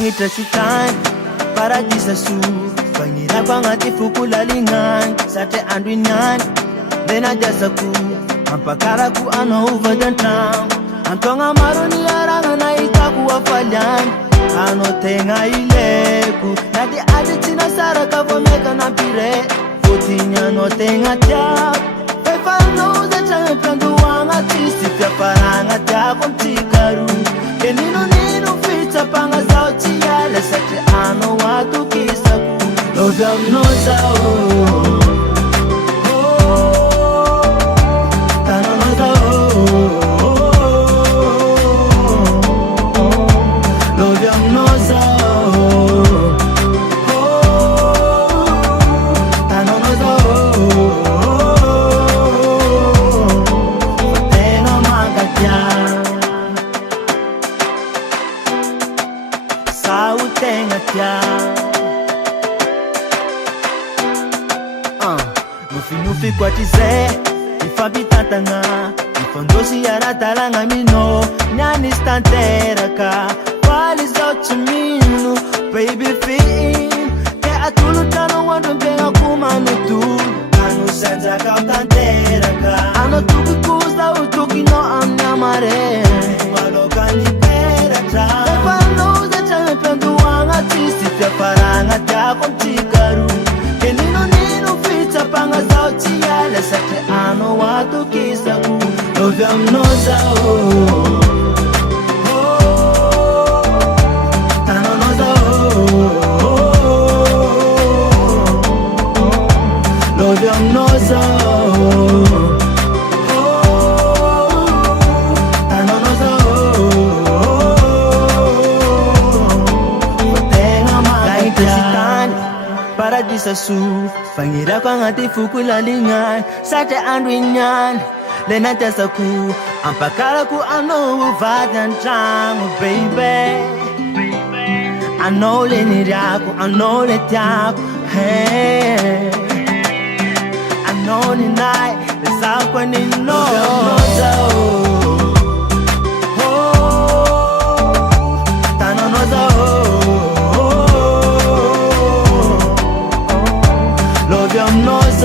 Mahitasitan paradisa su Pangira kwa ngati fukula lingan Sate andwinyan Lena jasaku Ampakara ku ano over the town Antonga maroni aranga na itaku wafalyan Ano tenga ileku Nadi aditina saraka vomeka na pire Fotinya no tenga tiap Fefa nouza change plandu wanga tisi Fia paranga tiako mtikaru Kenino nino fita panga zao tiale Sate ano watu kisaku Lovya mnoza Nufi kwa tize, ifabi tatanga Ifondosi yara talanga mino Nyani stanteraka Wali zote minu Baby fin Ke atulu tano wando mpenga kumanu tu Kanu senza kautanteraka Ano tuki kuza utuki no amnyamare Waloka ni perata Efa nouza chame pendu wanga tisi Fia paranga tako mtikaru Kenino nino fita panga zao tiale Sate ano watu kisaku Lovya mnoza Tanonoza Lovya mnoza Tanonoza Fatenga maitesitani Paradisa su Pangira kwa ngati fukula lingan Sate andwinyan Lena jasaku Ampakara ku ano vadan changu baby Ano leni riaku Ano le tiaku Hey Ano ni nai Lesakwa ni no Love your nose